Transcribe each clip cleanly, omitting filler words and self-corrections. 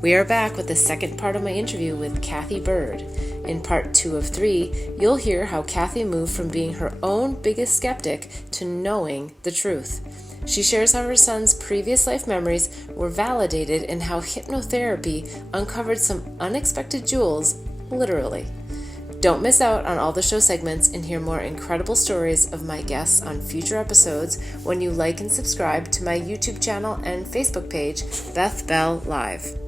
We are back with the second part of my interview with Cathy Byrd. In part 2 of 3, you'll hear how Cathy moved from being her own biggest skeptic to knowing the truth. She shares how her son's previous life memories were validated and how hypnotherapy uncovered some unexpected jewels, literally. Don't miss out on all the show segments and hear more incredible stories of my guests on future episodes when you like and subscribe to my YouTube channel and Facebook page, Beth Bell Live.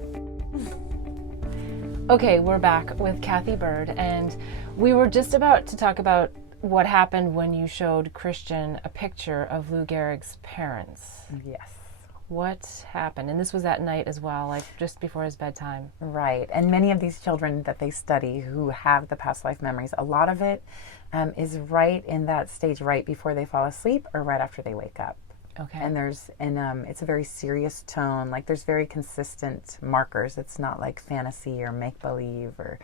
Okay, we're back with Cathy Byrd, and we were just about to talk about what happened when you showed Christian a picture of Lou Gehrig's parents. Yes. What happened? And this was at night as well, like just before his bedtime. Right. And many of these children that they study who have the past life memories, a lot of it is right in that stage, right before they fall asleep or right after they wake up. Okay. And it's a very serious tone. Like there's very consistent markers. It's not like fantasy or make-believe or...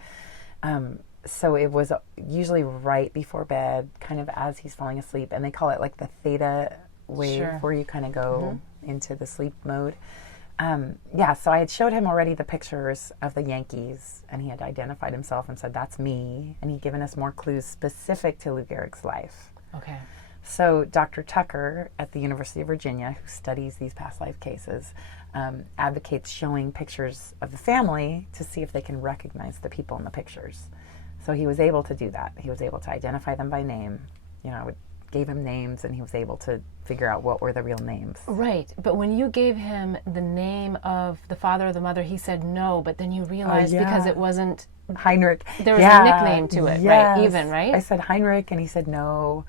So it was usually right before bed, kind of as he's falling asleep. And they call it like the theta wave, Sure. where you kind of go into the sleep mode. So I had showed him already the pictures of the Yankees, and he had identified himself and said, that's me. And he'd given us more clues specific to Lou Gehrig's life. Okay. So Dr. Tucker at the University of Virginia, who studies these past life cases, advocates showing pictures of the family to see if they can recognize the people in the pictures. So he was able to do that. He was able to identify them by name. I gave him names, and he was able to figure out what were the real names. Right, but when you gave him the name of the father or the mother, he said no, but then you realized because it wasn't... Heinrich. There was a nickname to it, right? Even, right? I said Heinrich, and he said no.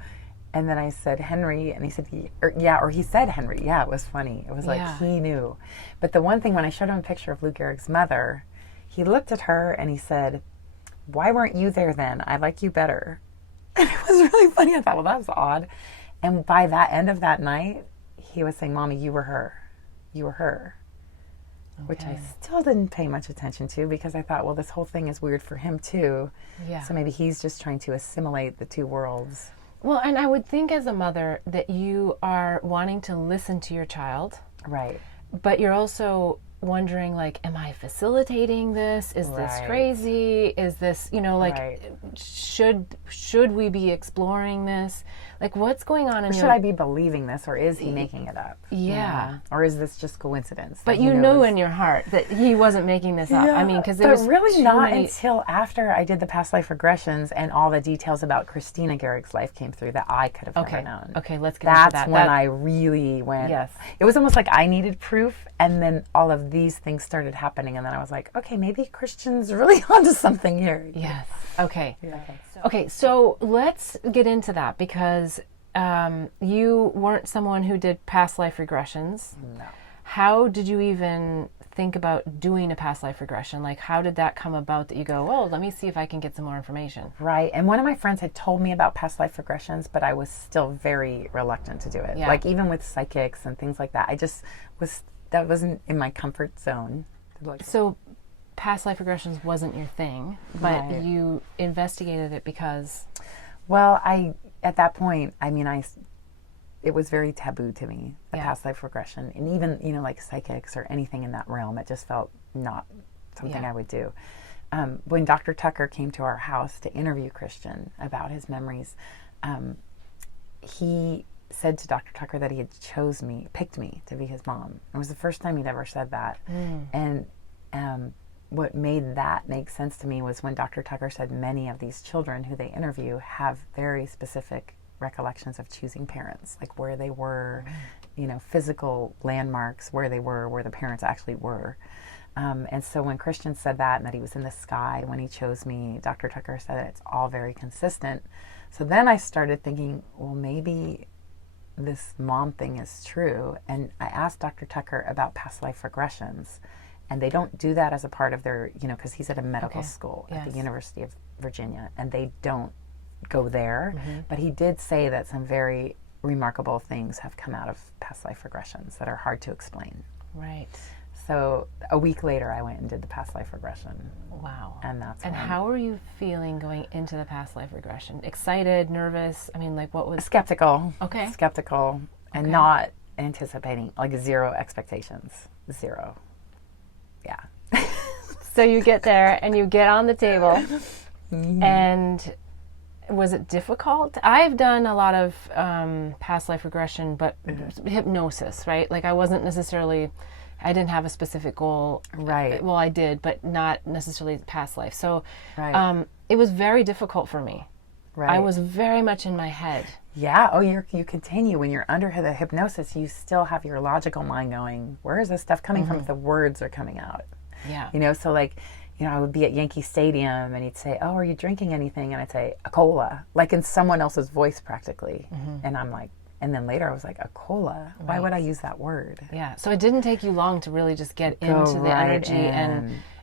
And then I said Henry, and he said, or he said Henry. Yeah, it was funny. It was like he knew. But the one thing, when I showed him a picture of Lou Gehrig's mother, he looked at her and he said, why weren't you there then? I like you better. And it was really funny. I thought, well, that was odd. And by that end of that night, he was saying, Mommy, you were her. You were her. Okay. Which I still didn't pay much attention to, because I thought, well, this whole thing is weird for him too. Yeah. So maybe he's just trying to assimilate the two worlds. Well, and I would think as a mother that you are wanting to listen to your child. Right. But you're also wondering, like, am I facilitating this? Is this crazy? Is this, should we be exploring this? Like, what's going on in should I be believing this, or is he making it up? Yeah. Or is this just coincidence? But you know in your heart that he wasn't making this up. Yeah, I mean, because there was really not until after I did the past life regressions and all the details about Christina Gehrig's life came through that I could have never known. Okay, let's get into that. That's when I really went. Yes. It was almost like I needed proof, and then all of these things started happening, and then I was like, okay, maybe Christian's really onto something here. Yes. Okay. Yeah. Okay, so let's get into that, because you weren't someone who did past life regressions. No. How did you even think about doing a past life regression? Like, how did that come about that you go, oh, let me see if I can get some more information? Right. And one of my friends had told me about past life regressions, but I was still very reluctant to do it. Yeah. Like, even with psychics and things like that, that wasn't in my comfort zone. So past life regressions wasn't your thing, but you investigated it because... Well, at that point, it was very taboo to me, the past life regression. And even, like psychics or anything in that realm, it just felt not something I would do. When Dr. Tucker came to our house to interview Christian about his memories, he said to Dr. Tucker that he had picked me to be his mom. It was the first time he'd ever said that. And what made that make sense to me was when Dr. Tucker said many of these children who they interview have very specific recollections of choosing parents, like where they were, physical landmarks, where they were, where the parents actually were. And so when Christian said that, and that he was in the sky when he chose me, Dr. Tucker said it's all very consistent. So then I started thinking, well, maybe this mom thing is true. And I asked Dr. Tucker about past life regressions. And they don't do that as a part of their, because he's at a medical school at the University of Virginia, and they don't go there. Mm-hmm. But he did say that some very remarkable things have come out of past life regressions that are hard to explain. Right. So a week later, I went and did the past life regression. Wow. And how were you feeling going into the past life regression? Excited, nervous? I mean, like, what was... Skeptical. Okay. Skeptical, and not anticipating, like, zero expectations. Zero. Yeah. So you get there and you get on the table, and was it difficult? I've done a lot of past life regression, but hypnosis, right? Like I wasn't necessarily, I didn't have a specific goal. Right. Well, I did, but not necessarily past life. So Right. it was very difficult for me. Right. I was very much in my head. Yeah. Oh, you continue. When you're under the hypnosis, you still have your logical mind going, where is this stuff coming from? The words are coming out. Yeah. You know, so like, you know, I would be at Yankee Stadium and he'd say, oh, are you drinking anything? And I'd say, a cola, like in someone else's voice practically. And I'm like, and then later I was like, a cola? Why would I use that word? Yeah. So it didn't take you long to really just get into the energy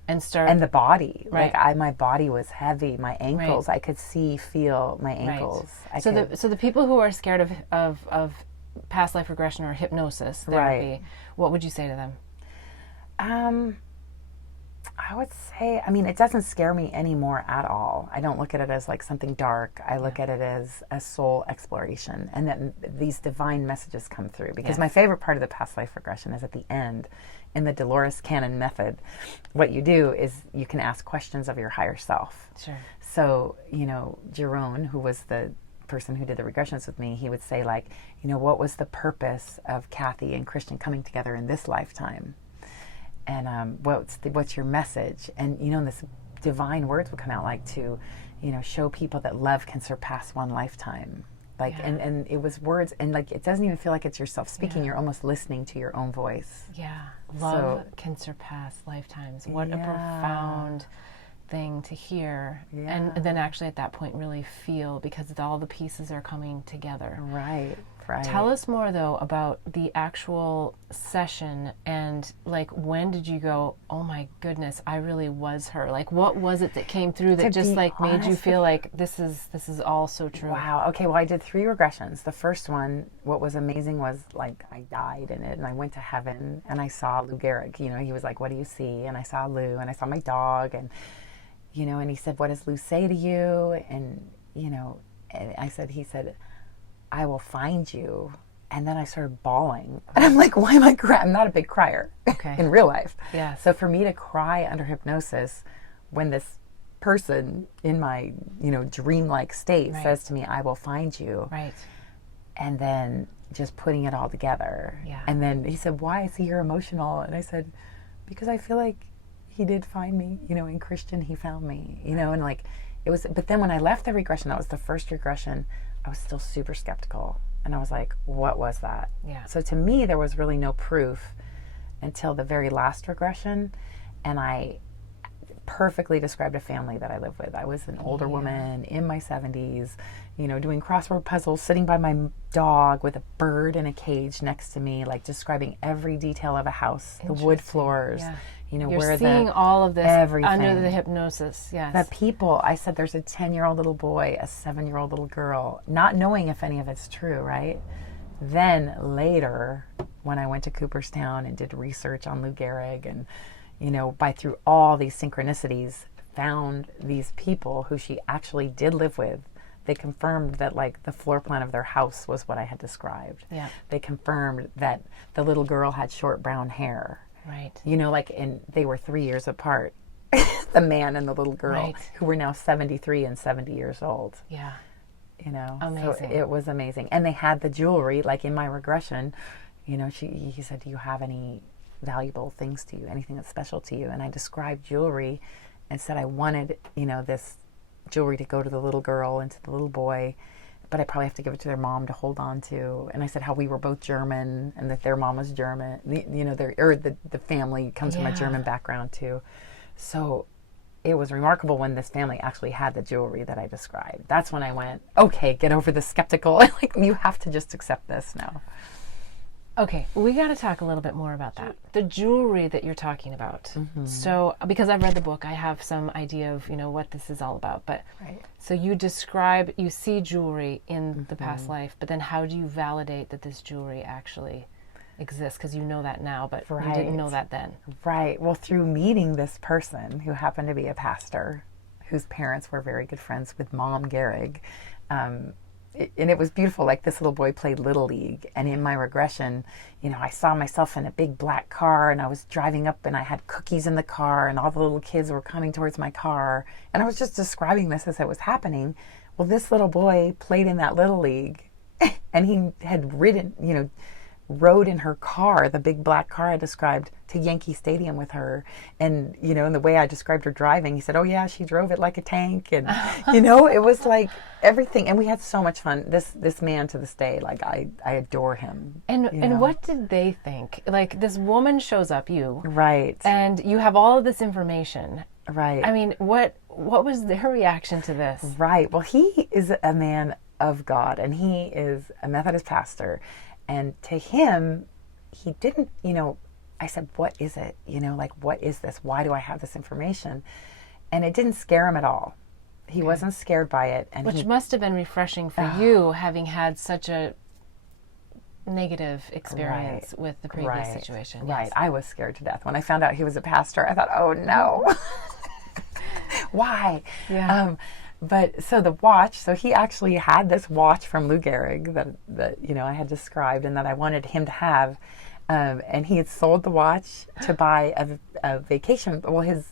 and start. And the body. Right. Like my body was heavy. My ankles, I could feel my ankles. Right. So the people who are scared of past life regression or hypnosis therapy, what would you say to them? I would say, I mean, it doesn't scare me anymore at all. I don't look at it as like something dark. I look at it as a soul exploration, and that these divine messages come through. Because my favorite part of the past life regression is at the end, in the Dolores Cannon method, what you do is you can ask questions of your higher self. Sure. So, you know, Jerome, who was the person who did the regressions with me, he would say like, you know, what was the purpose of Cathy and Christian coming together in this lifetime? And what's your message? And, you know, this divine words would come out like to, you know, show people that love can surpass one lifetime. Like, and it was words, and like, it doesn't even feel like it's yourself speaking. You're almost listening to your own voice. Yeah. Love can surpass lifetimes. What a profound thing to hear. And then actually at that point really feel, because all the pieces are coming together. Right. Right. Tell us more though about the actual session, and like, when did you go, oh my goodness, I really was her? Like, what was it that came through that just like made you feel like this is all so true? Wow. Okay. Well, I did 3 regressions. The first one, what was amazing was like I died in it, and I went to heaven, and I saw Lou Gehrig. You know, he was like, what do you see? And I saw Lou, and I saw my dog, and you know, and he said, what does Lou say to you? And you know, and he said, I will find you. And then I started bawling. And I'm like, why am I crying? I'm not a big crier in real life. Yeah. So for me to cry under hypnosis when this person in my, you know, dreamlike state says to me, I will find you. Right. And then just putting it all together. Yeah. And then he said, why? I see you're emotional. And I said, because I feel like he did find me, you know, in Christian, he found me, you know, and like it was, but then when I left the regression, that was the first regression, I was still super skeptical. And I was like, what was that? Yeah. So to me, there was really no proof until the very last regression. And I perfectly described a family that I live with. I was an older woman in my 70s, you know, doing crossword puzzles, sitting by my dog with a bird in a cage next to me, like describing every detail of a house, the wood floors, you know, you're where seeing all of this everything. Under the hypnosis. Yes. The people, I said, there's a 10-year-old little boy, a 7-year-old little girl, not knowing if any of it's true, right? Then later, when I went to Cooperstown and did research on Lou Gehrig, and, you know, through all these synchronicities, found these people who she actually did live with. They confirmed that, like, the floor plan of their house was what I had described. Yeah. They confirmed that the little girl had short brown hair. Right. You know, like, and they were 3 years apart, the man and the little girl, who were now 73 and 70 years old. Yeah. You know, amazing. So it was amazing. And they had the jewelry, like in my regression, you know, he said, do you have any valuable things to you, anything that's special to you? And I described jewelry and said I wanted, you know, this jewelry to go to the little girl and to the little boy, but I probably have to give it to their mom to hold on to. And I said how we were both German and that their mom was German, you know, the family comes from a German background too. So it was remarkable when this family actually had the jewelry that I described. That's when I went, okay, get over the skeptical. Like, you have to just accept this now. Okay, we got to talk a little bit more about that. The jewelry that you're talking about. Mm-hmm. So, because I've read the book, I have some idea of, you know, what this is all about. But so you describe, you see jewelry in the past life, but then how do you validate that this jewelry actually exists? Because you know that now, but you didn't know that then. Right. Well, through meeting this person who happened to be a pastor, whose parents were very good friends with Mom Gehrig, and it was beautiful. Like this little boy played Little League, and in my regression, I saw myself in a big black car, and I was driving up, and I had cookies in the car, and all the little kids were coming towards my car, and I was just describing this as it was happening. Well, this little boy played in that Little League, and he had rode in her car, the big black car I described, to Yankee Stadium with her. And, in the way I described her driving, he said, oh yeah, she drove it like a tank. And, it was like everything. And we had so much fun. This man to this day, like I adore him. And what did they think? Like this woman shows up, you. Right. And you have all of this information. Right. I mean, what was their reaction to this? Right. Well, he is a man of God, and he is a Methodist pastor. And to him, he didn't, I said, what is it? What is this? Why do I have this information? And it didn't scare him at all. He wasn't scared by it. And which must have been refreshing for you, having had such a negative experience with the previous situation. Right. I was scared to death. When I found out he was a pastor, I thought, oh no. Why? Yeah. But so the watch, so he actually had this watch from Lou Gehrig that I had described and that I wanted him to have. And he had sold the watch to buy a vacation,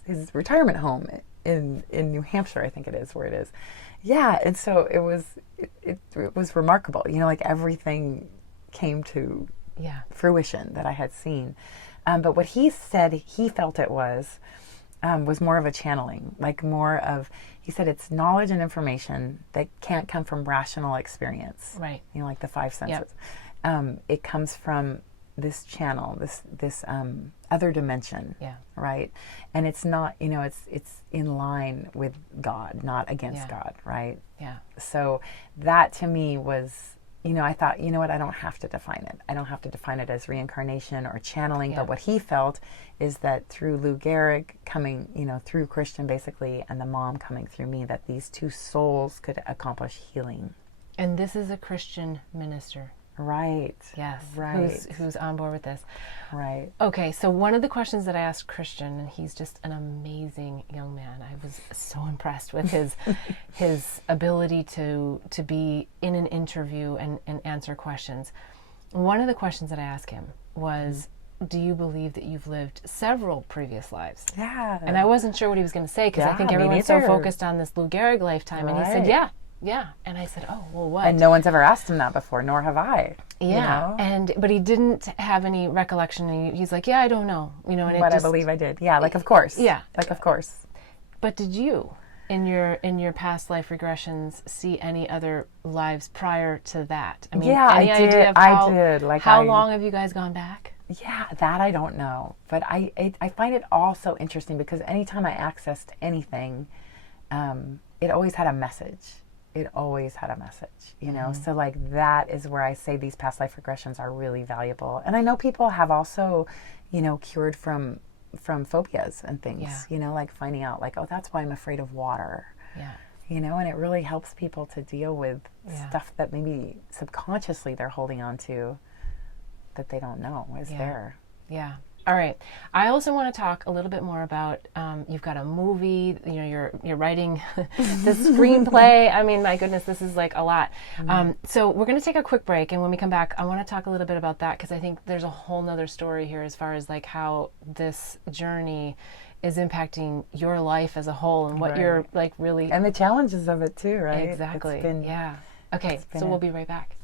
his retirement home in New Hampshire, I think it is where it is. Yeah. And so it was remarkable, like everything came to fruition that I had seen. But what he said he felt it was more of a channeling, he said it's knowledge and information that can't come from rational experience. Right. Like the five senses. Yep. It comes from this channel, this other dimension. Yeah. Right. And it's not, it's in line with God, not against God. Right. Yeah. So that to me was, I thought, what, I don't have to define it. I don't have to define it as reincarnation or channeling. Yeah. But what he felt is that through Lou Gehrig coming, through Christian basically, and the mom coming through me, that these two souls could accomplish healing. And this is a Christian minister. Right. Yes. Right. Who's on board with this. Right. Okay, so one of the questions that I asked Christian, and he's just an amazing young man. I was so impressed with his ability to be in an interview and answer questions. One of the questions that I asked him was, do you believe that you've lived several previous lives? Yeah. And I wasn't sure what he was going to say, because I think everyone's so focused on this Lou Gehrig lifetime. Right. And he said, yeah. And I said, oh, well, what? And no one's ever asked him that before, nor have I. Yeah. But he didn't have any recollection. He's like, I don't know. And I believe I did. Yeah, of course. Yeah. Of course. But did you, in your past life regressions, see any other lives prior to that? I mean, any idea of I did. How long have you guys gone back? Yeah, that I don't know. But I find it all so interesting, because anytime I accessed anything, it always had a message. It always had a message, Mm-hmm. So that is where I say these past life regressions are really valuable. And I know people have also, cured from phobias and things, like finding out oh, that's why I'm afraid of water. Yeah. And it really helps people to deal with stuff that maybe subconsciously they're holding on to that they don't know is there. Yeah. All right. I also want to talk a little bit more about, you've got a movie, you're writing the screenplay. I mean, my goodness, this is a lot. Mm-hmm. So we're going to take a quick break. And when we come back, I want to talk a little bit about that, because I think there's a whole nother story here as far as how this journey is impacting your life as a whole, and what you're really... And the challenges of it too, right? Exactly. Yeah. Okay. So we'll be right back.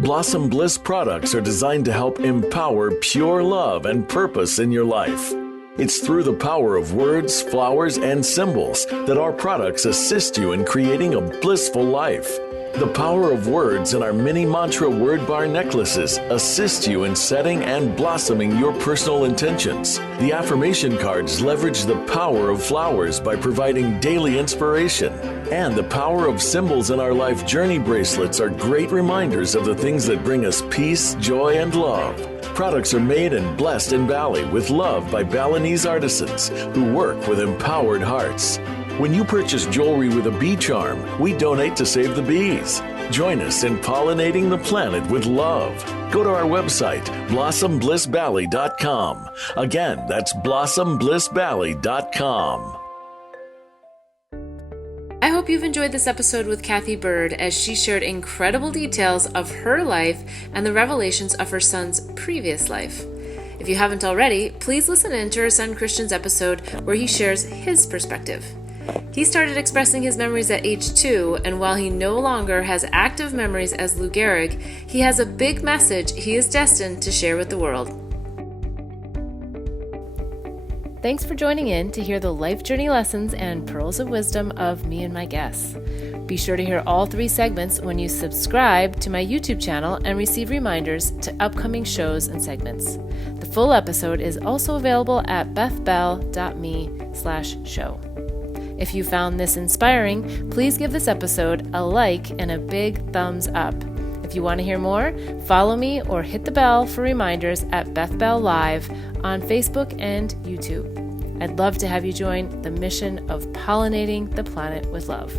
Blossom Bliss products are designed to help empower pure love and purpose in your life. It's through the power of words, flowers, and symbols that our products assist you in creating a blissful life. The power of words in our mini mantra word bar necklaces assist you in setting and blossoming your personal intentions. The affirmation cards leverage the power of flowers by providing daily inspiration. And the power of symbols in our life journey bracelets are great reminders of the things that bring us peace, joy, and love. Products are made and blessed in Bali with love by Balinese artisans who work with empowered hearts. When you purchase jewelry with a bee charm, we donate to save the bees. Join us in pollinating the planet with love. Go to our website, blossomblissbali.com. Again, that's blossomblissbali.com. I hope you've enjoyed this episode with Cathy Byrd as she shared incredible details of her life and the revelations of her son's previous life. If you haven't already, please listen in to her son Christian's episode where he shares his perspective. He started expressing his memories at age 2, and while he no longer has active memories as Lou Gehrig, he has a big message he is destined to share with the world. Thanks for joining in to hear the life journey lessons and pearls of wisdom of me and my guests. Be sure to hear all 3 segments when you subscribe to my YouTube channel and receive reminders to upcoming shows and segments. The full episode is also available at bethbell.me/show. If you found this inspiring, please give this episode a like and a big thumbs up. If you want to hear more, follow me or hit the bell for reminders at Beth Bell Live on Facebook and YouTube. I'd love to have you join the mission of pollinating the planet with love.